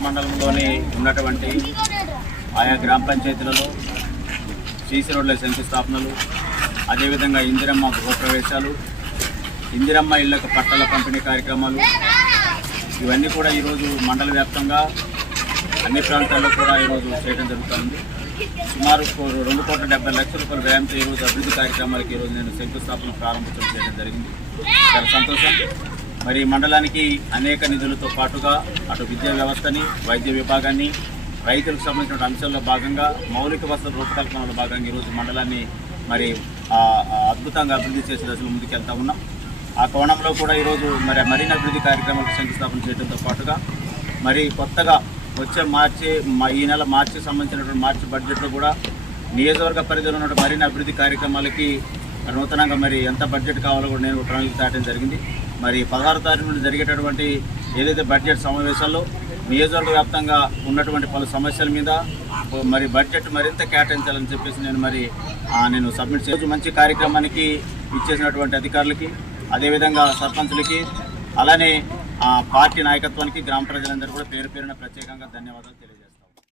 కోనేరు మండలంలోని ఉన్నటువంటి ఆయా గ్రామ పంచాయతీలలో సీసీ రోడ్ల శంకుస్థాపనలు, అదేవిధంగా ఇందిరమ్మ గృహప్రవేశాలు, ఇందిరమ్మ ఇళ్లకు పట్టాల పంపిణీ కార్యక్రమాలు ఇవన్నీ కూడా ఈరోజు మండల వ్యాప్తంగా అన్ని ప్రాంతాల్లో కూడా ఈరోజు చేయడం జరుగుతుంది. సుమారు 2,70,00,000 రూపాయల వ్యయంతో ఈరోజు అభివృద్ధి కార్యక్రమాలకు ఈరోజు నేను శంకుస్థాపన ప్రారంభోత్సవం చేయడం జరిగింది. చాలా సంతోషం. మరి మండలానికి అనేక నిధులతో పాటుగా అటు విద్యా వ్యవస్థని, వైద్య విభాగాన్ని, రైతులకు సంబంధించిన అంశాల్లో భాగంగా మౌలిక వసతుల రూపకల్పనలో భాగంగా ఈరోజు మండలాన్ని మరి అద్భుతంగా అభివృద్ధి చేసే దశలో ముందుకెళ్తా ఉన్నాం. ఆ కోణంలో కూడా ఈరోజు మరిన్ని అభివృద్ధి కార్యక్రమాలకు శంకుస్థాపన చేయడంతో పాటుగా మరి కొత్తగా వచ్చే ఈ నెల మార్చి సంబంధించినటువంటి మార్చి బడ్జెట్లో కూడా నియోజకవర్గ పరిధిలో ఉన్న మరిన్ని అభివృద్ధి కార్యక్రమాలకి నూతనంగా మరి ఎంత బడ్జెట్ కావాలో కూడా నేను ప్రణాళిక దాటడం జరిగింది. మరి 16వ తారీఖు నుండి జరిగేటటువంటి ఏదైతే బడ్జెట్ సమావేశాల్లో నియోజకవర్గ వ్యాప్తంగా ఉన్నటువంటి పలు సమస్యల మీద మరి బడ్జెట్ మరింత కేటాయించాలని చెప్పేసి నేను సబ్మిట్ చేయొచ్చు. మంచి కార్యక్రమానికి ఇచ్చేసినటువంటి అధికారులకి, అదేవిధంగా సర్పంచులకి, అలానే పార్టీ నాయకత్వానికి, గ్రామ ప్రజలందరూ కూడా పేరు పేరున ప్రత్యేకంగా ధన్యవాదాలు తెలియజేస్తాను.